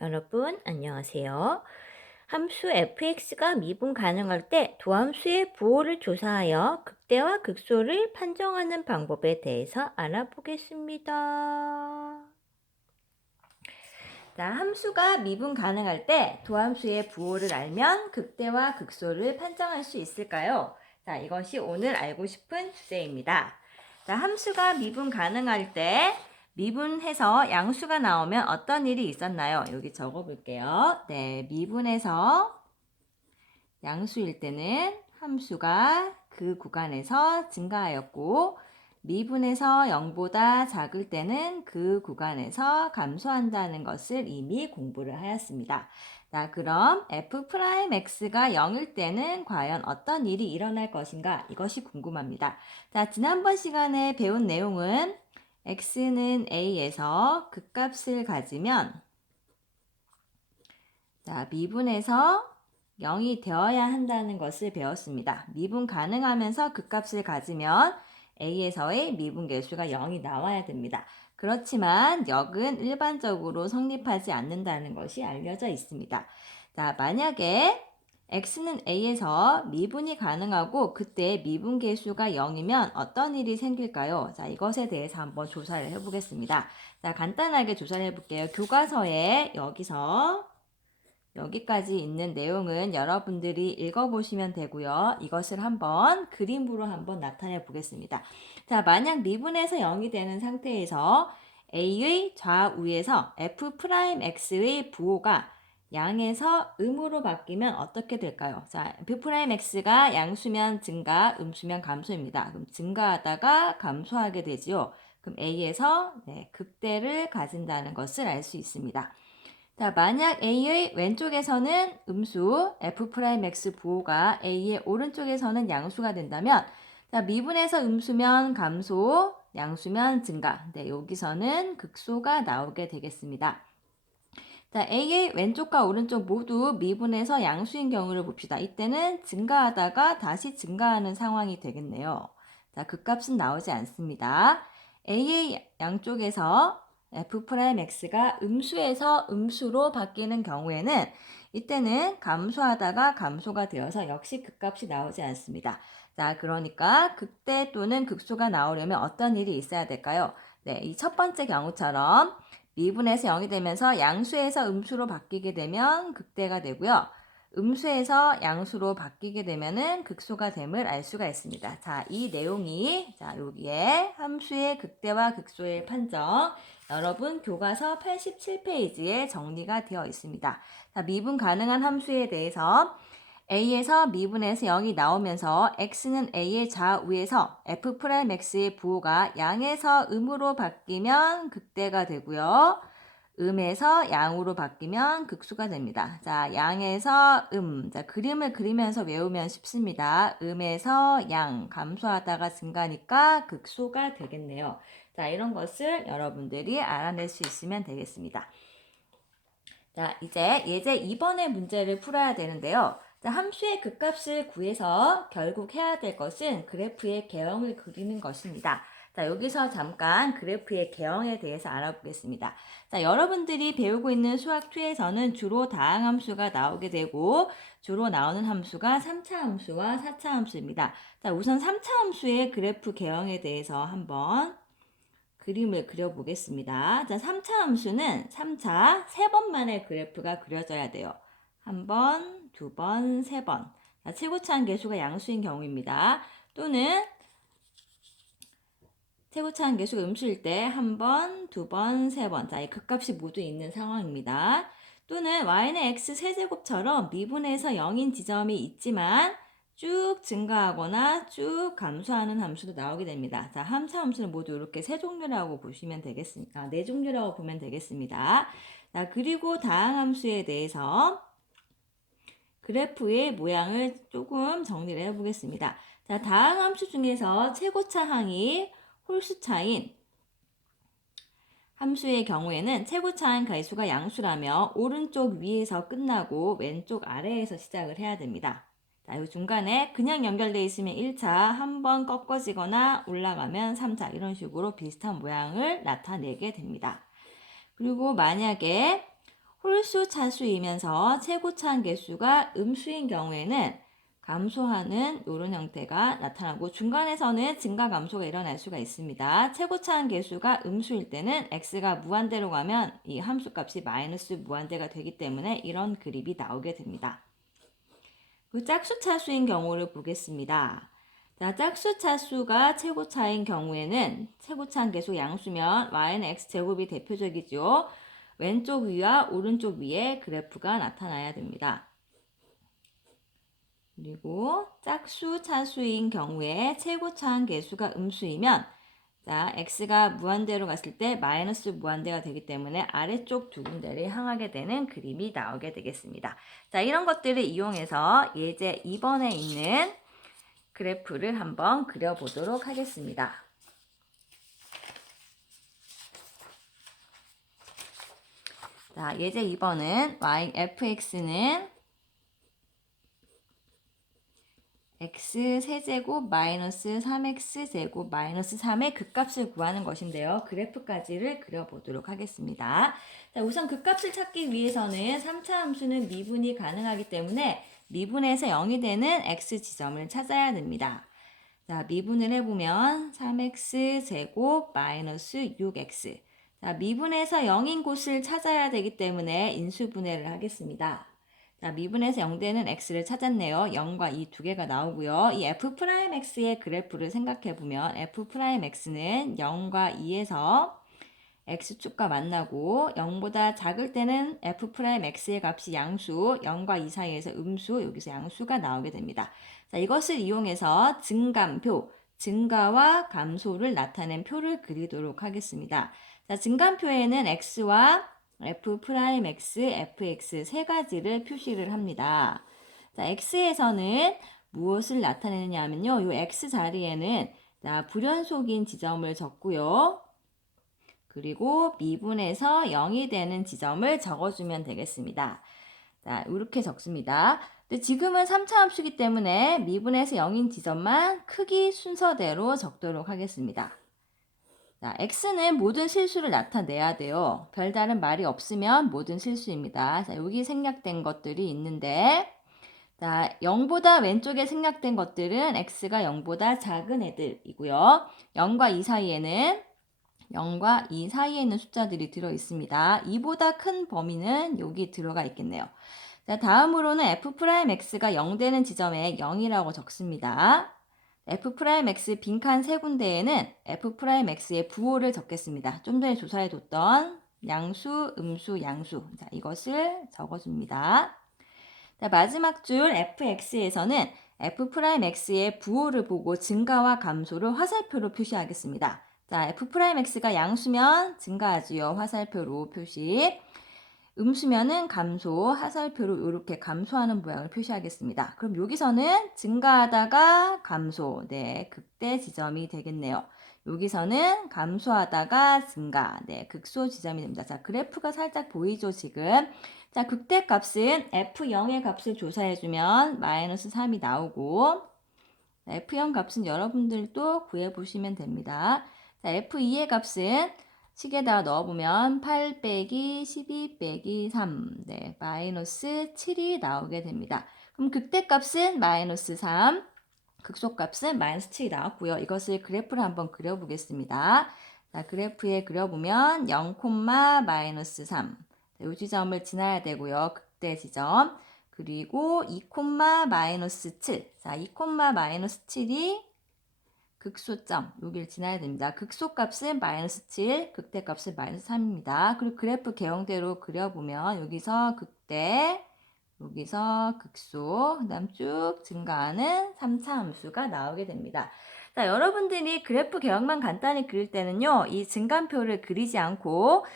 여러분, 안녕하세요. 함수 fx가 미분 가능할 때 도함수의 부호를 조사하여 극대와 극소를 판정하는 방법에 대해서 알아보겠습니다. 자, 함수가 미분 가능할 때 도함수의 부호를 알면 극대와 극소를 판정할 수 있을까요? 자, 이것이 오늘 알고 싶은 주제입니다. 자, 함수가 미분 가능할 때 미분해서 양수가 나오면 어떤 일이 있었나요? 여기 적어 볼게요. 네, 미분해서 양수일 때는 함수가 그 구간에서 증가하였고 미분해서 0보다 작을 때는 그 구간에서 감소한다는 것을 이미 공부를 하였습니다. 자, 그럼 f'x가 0일 때는 과연 어떤 일이 일어날 것인가? 이것이 궁금합니다. 자, 지난번 시간에 배운 내용은 x는 a에서 극값을 가지면 자, 미분해서 0이 되어야 한다는 것을 배웠습니다. 미분 가능하면서 극값을 가지면 a에서의 미분계수가 0이 나와야 됩니다. 그렇지만 역은 일반적으로 성립하지 않는다는 것이 알려져 있습니다. 자, 만약에 x는 a에서 미분이 가능하고 그때 미분계수가 0이면 어떤 일이 생길까요? 자, 이것에 대해서 한번 조사를 해보겠습니다. 자, 간단하게 조사를 해볼게요. 교과서에 여기까지 있는 내용은 여러분들이 읽어보시면 되고요. 이것을 한번 그림으로 한번 나타내 보겠습니다. 자, 만약 미분에서 0이 되는 상태에서 a의 좌우에서 f'x의 부호가 양에서 음으로 바뀌면 어떻게 될까요? 자, f'x가 양수면 증가, 음수면 감소입니다. 그럼 증가하다가 감소하게 되지요. 그럼 a에서 극대를 가진다는 것을 알 수 있습니다. 자, 만약 A의 왼쪽에서는 음수 F'X 부호가 A의 오른쪽에서는 양수가 된다면 자, 미분에서 음수면 감소, 양수면 증가. 네, 여기서는 극소가 나오게 되겠습니다. 자, A의 왼쪽과 오른쪽 모두 미분에서 양수인 경우를 봅시다. 이때는 증가하다가 다시 증가하는 상황이 되겠네요. 자, 극값은 나오지 않습니다. A의 양쪽에서 F'X가 음수에서 음수로 바뀌는 경우에는 이때는 감소하다가 감소가 되어서 역시 극값이 나오지 않습니다. 자, 그러니까 극대 또는 극소가 나오려면 어떤 일이 있어야 될까요? 네, 이 첫 번째 경우처럼 미분에서 0이 되면서 양수에서 음수로 바뀌게 되면 극대가 되고요. 음수에서 양수로 바뀌게 되면은 극소가 됨을 알 수가 있습니다. 자, 이 내용이 여기에 함수의 극대와 극소의 판정 여러분 교과서 87페이지에 정리가 되어 있습니다. 자, 미분 가능한 함수에 대해서 a에서 미분에서 0이 나오면서 x는 a의 좌우에서 f'x의 부호가 양에서 음으로 바뀌면 극대가 되고요. 음에서 양으로 바뀌면 극수가 됩니다. 자, 양에서 자, 그림을 그리면서 외우면 쉽습니다. 음에서 양, 감소하다가 증가니까 극소가 되겠네요. 자, 이런 것을 여러분들이 알아낼 수 있으면 되겠습니다. 자, 이제 예제 2번의 문제를 풀어야 되는데요. 자, 함수의 극값을 구해서 결국 해야 될 것은 그래프의 개형을 그리는 것입니다. 자, 여기서 잠깐 그래프의 개형에 대해서 알아보겠습니다. 자, 여러분들이 배우고 있는 수학2에서는 주로 다항함수가 나오게 되고 주로 나오는 함수가 3차 함수와 4차 함수입니다. 자, 우선 3차 함수의 그래프 개형에 대해서 한번 그림을 그려보겠습니다. 자, 3차 함수는 3차 3번 만에 그래프가 그려져야 돼요. 한 번, 두 번, 세 번. 자, 최고차항 계수가 양수인 경우입니다. 또는 최고차항 계수가 음수일 때 한 번, 두 번, 세 번. 자, 이 극값이 모두 있는 상황입니다. 또는 y는 x 세제곱처럼 미분에서 0인 지점이 있지만 쭉 증가하거나 쭉 감소하는 함수도 나오게 됩니다. 자, 함수 함수는 모두 이렇게 세 종류라고 보시면 되겠습니다. 네 종류라고 보면 되겠습니다. 자, 그리고 다항함수에 대해서 그래프의 모양을 조금 정리를 해보겠습니다. 자, 다항함수 중에서 최고차항이 홀수차인 함수의 경우에는 최고차항 가수가 양수라며 오른쪽 위에서 끝나고 왼쪽 아래에서 시작을 해야 됩니다. 자, 이 중간에 그냥 연결되어 있으면 1차, 한번 꺾어지거나 올라가면 3차 이런 식으로 비슷한 모양을 나타내게 됩니다. 그리고 만약에 홀수 차수이면서 최고차항 개수가 음수인 경우에는 감소하는 이런 형태가 나타나고 중간에서는 증가 감소가 일어날 수가 있습니다. 최고차항 개수가 음수일 때는 x가 무한대로 가면 이 함수값이 마이너스 무한대가 되기 때문에 이런 그림이 나오게 됩니다. 그 짝수 차수인 경우를 보겠습니다. 자, 짝수 차수가 최고차인 경우에는 최고차항 계속 양수면 y는 x제곱이 대표적이죠. 왼쪽 위와 오른쪽 위에 그래프가 나타나야 됩니다. 그리고 짝수 차수인 경우에 최고차항 계수가 음수이면 자, x가 무한대로 갔을 때 마이너스 무한대가 되기 때문에 아래쪽 두 군데를 향하게 되는 그림이 나오게 되겠습니다. 자, 이런 것들을 이용해서 예제 2번에 있는 그래프를 한번 그려보도록 하겠습니다. 자, 예제 2번은 fx는 x 세제곱 마이너스 3x제곱 마이너스 3의 극값을 구하는 것인데요. 그래프까지를 그려보도록 하겠습니다. 자, 우선 극값을 찾기 위해서는 3차 함수는 미분이 가능하기 때문에 미분에서 0이 되는 x 지점을 찾아야 됩니다. 자, 미분을 해보면 3x제곱 마이너스 6x. 자, 미분에서 0인 곳을 찾아야 되기 때문에 인수분해를 하겠습니다. 자, 미분에서 0되는 x를 찾았네요. 0과 2 두 개가 나오고요. 이 f'x의 그래프를 생각해보면 f'x는 0과 2에서 x축과 만나고 0보다 작을 때는 f'x의 값이 양수, 0과 2 사이에서 음수, 여기서 양수가 나오게 됩니다. 자, 이것을 이용해서 증감표, 증가와 감소를 나타낸 표를 그리도록 하겠습니다. 자, 증감표에는 x와 f'x, fx 세 가지를 표시를 합니다. 자, x에서는 무엇을 나타내느냐 하면요. 이 x 자리에는 자, 불연속인 지점을 적고요. 그리고 미분에서 0이 되는 지점을 적어주면 되겠습니다. 자, 이렇게 적습니다. 근데 지금은 3차 함수이기 때문에 미분에서 0인 지점만 크기 순서대로 적도록 하겠습니다. 자, x는 모든 실수를 나타내야 돼요. 별다른 말이 없으면 모든 실수입니다. 자, 여기 생략된 것들이 있는데 자, 0보다 왼쪽에 생략된 것들은 x가 0보다 작은 애들이고요. 0과 2 사이에는 0과 2 사이에 있는 숫자들이 들어 있습니다. 2보다 큰 범위는 여기 들어가 있겠네요. 자, 다음으로는 f'x가 0 되는 지점에 0이라고 적습니다. f'x 빈칸 세 군데에는 f'x의 부호를 적겠습니다. 좀 전에 조사해뒀던 양수, 음수, 양수. 자, 이것을 적어줍니다. 자, 마지막 줄 fx에서는 f'x의 부호를 보고 증가와 감소를 화살표로 표시하겠습니다. 자, f'x가 양수면 증가하지요. 화살표로 표시. 음수면은 감소, 화살표로 이렇게 감소하는 모양을 표시하겠습니다. 그럼 여기서는 증가하다가 감소, 네, 극대 지점이 되겠네요. 여기서는 감소하다가 증가, 네, 극소 지점이 됩니다. 자, 그래프가 살짝 보이죠, 지금? 자, 극대 값은 F0의 값을 조사해주면 마이너스 3이 나오고, F0 값은 여러분들도 구해보시면 됩니다. 자, F2의 값은 식에다가 넣어보면 8 빼기 12 빼기 3, 네, 마이너스 7이 나오게 됩니다. 그럼 극대값은 마이너스 3, 극소값은 마이너스 7이 나왔고요. 이것을 그래프를 한번 그려보겠습니다. 자, 그래프에 그려보면 0, 마이너스 3, 이 지점을 지나야 되고요. 극대 지점. 그리고 2, 마이너스 7. 자, 2, 마이너스 7이 극소점, 여기를 지나야 됩니다. 극소값은 마이너스 7, 극대값은 마이너스 3입니다. 그리고 그래프 개형대로 그려보면 여기서 극대, 여기서 극소, 그 다음 쭉 증가하는 3차 함수가 나오게 됩니다. 자, 여러분들이 그래프 개형만 간단히 그릴 때는요, 이 증감표를 그리지 않고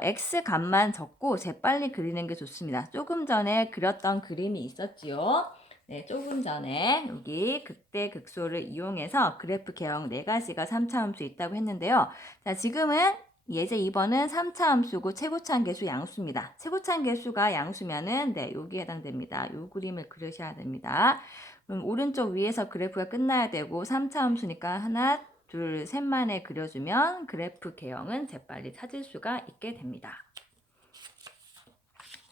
x 값만 적고 재빨리 그리는 게 좋습니다. 조금 전에 그렸던 그림이 있었지요. 네, 조금 전에 여기 극대 극소를 이용해서 그래프 개형 4가지가 3차 함수 있다고 했는데요. 자, 지금은 예제 2번은 3차 함수고 최고차항 계수 양수입니다. 최고차항 계수가 양수면은 네, 여기에 해당됩니다. 요 그림을 그리셔야 됩니다. 그럼 오른쪽 위에서 그래프가 끝나야 되고 3차 함수니까 하나, 둘, 셋만에 그려주면 그래프 개형은 재빨리 찾을 수가 있게 됩니다.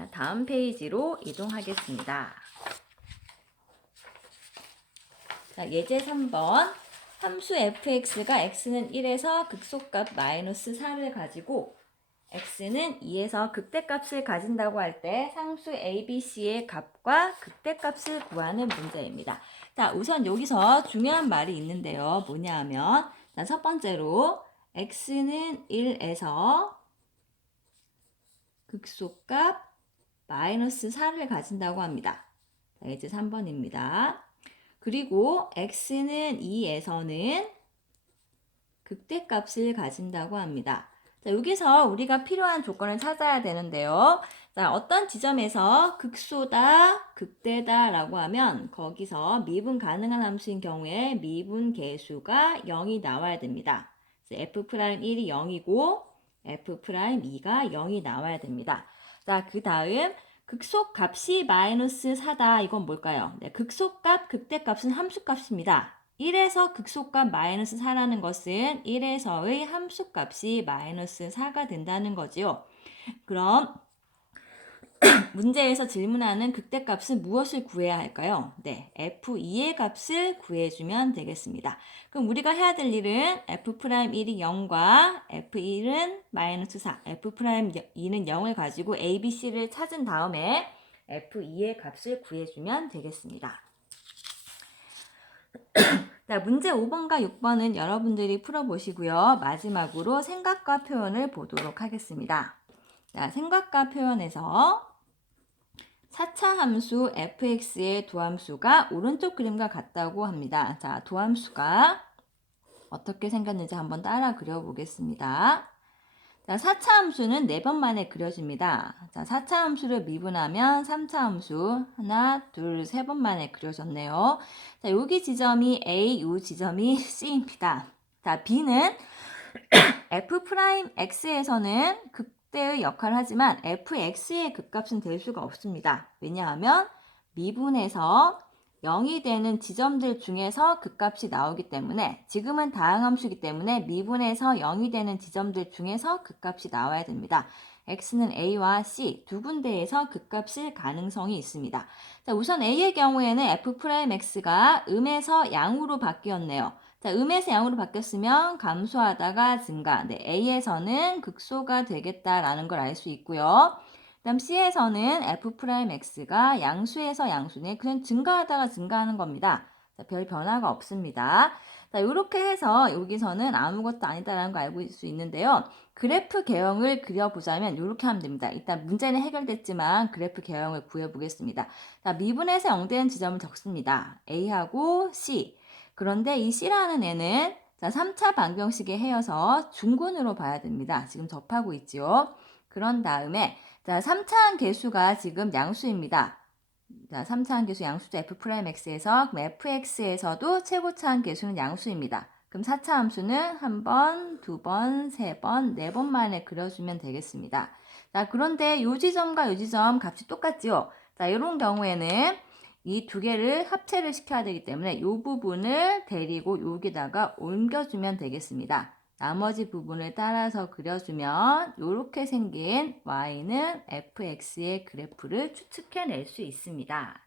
자, 다음 페이지로 이동하겠습니다. 자, 예제 3번. 함수 fx가 x는 1에서 극소값 마이너스 4를 가지고 x는 2에서 극대값을 가진다고 할 때 상수 ABC의 값과 극대값을 구하는 문제입니다. 자, 우선 여기서 중요한 말이 있는데요. 뭐냐 하면 자, 첫 번째로 x는 1에서 극소값 마이너스 4를 가진다고 합니다. 자, 이제 3번입니다. 그리고 x는 2에서는 극대값을 가진다고 합니다. 자, 여기서 우리가 필요한 조건을 찾아야 되는데요. 자, 어떤 지점에서 극소다, 극대다 라고 하면 거기서 미분 가능한 함수인 경우에 미분 계수가 0이 나와야 됩니다. f'1이 0이고 f'2가 0이 나와야 됩니다. 자, 그 다음 극소값이 마이너스 4다. 이건 뭘까요? 네, 극소값, 극대값은 함수값입니다. 1에서 극소값 마이너스 4라는 것은 1에서의 함수값이 마이너스 4가 된다는 거지요. 그럼 문제에서 질문하는 극대값은 무엇을 구해야 할까요? 네, f2의 값을 구해주면 되겠습니다. 그럼 우리가 해야 될 일은 f'1이 0과 f1은 마이너스 4, f'2는 0을 가지고 abc를 찾은 다음에 f2의 값을 구해주면 되겠습니다. 자, 문제 5번과 6번은 여러분들이 풀어보시고요. 마지막으로 생각과 표현을 보도록 하겠습니다. 자, 생각과 표현에서 4차 함수 fx의 도함수가 오른쪽 그림과 같다고 합니다. 자, 도함수가 어떻게 생겼는지 한번 따라 그려보겠습니다. 자, 4차 함수는 4번 만에 그려집니다. 자, 4차 함수를 미분하면 3차 함수 하나, 둘, 3번 만에 그려졌네요. 자, 여기 지점이 A, 요 지점이 C입니다. 자, B는 f'x에서는 극대의 역할을 하지만 fx의 극값은 될 수가 없습니다. 왜냐하면 미분에서 0이 되는 지점들 중에서 극값이 나오기 때문에 지금은 다항함수이기 때문에 미분에서 0이 되는 지점들 중에서 극값이 나와야 됩니다. x는 a와 c 두 군데에서 극값일 가능성이 있습니다. 자, 우선 a의 경우에는 f'x가 음에서 양으로 바뀌었네요. 자, 음에서 양으로 바뀌었으면 감소하다가 증가. 네, a에서는 극소가 되겠다라는 걸 알 수 있고요. 그다음 C에서는 f'x가 양수에서 양수네. 그냥 증가하다가 증가하는 겁니다. 자, 별 변화가 없습니다. 자, 이렇게 해서 여기서는 아무것도 아니다라는 거 알고 있을 수 있는데요. 그래프 개형을 그려보자면 이렇게 하면 됩니다. 일단 문제는 해결됐지만 그래프 개형을 구해보겠습니다. 자, 미분에서 0되는 지점을 적습니다. A하고 C. 그런데 이 C라는 애는 자, 3차 방정식에 헤어서 중근으로 봐야 됩니다. 지금 접하고 있지요. 그런 다음에 자, 3차항 계수가 지금 양수입니다. 자, 3차항 계수 양수죠. f'x에서 그럼 fx에서도 최고차항 계수는 양수입니다. 그럼 4차 함수는 1번, 2번, 3번, 4번 만에 그려주면 되겠습니다. 자, 그런데 요 지점과 요 지점 값이 똑같죠? 자, 이런 경우에는 이 두 개를 합체를 시켜야 되기 때문에 이 부분을 데리고 여기다가 옮겨주면 되겠습니다. 나머지 부분을 따라서 그려주면 이렇게 생긴 y는 fx의 그래프를 추측해낼 수 있습니다.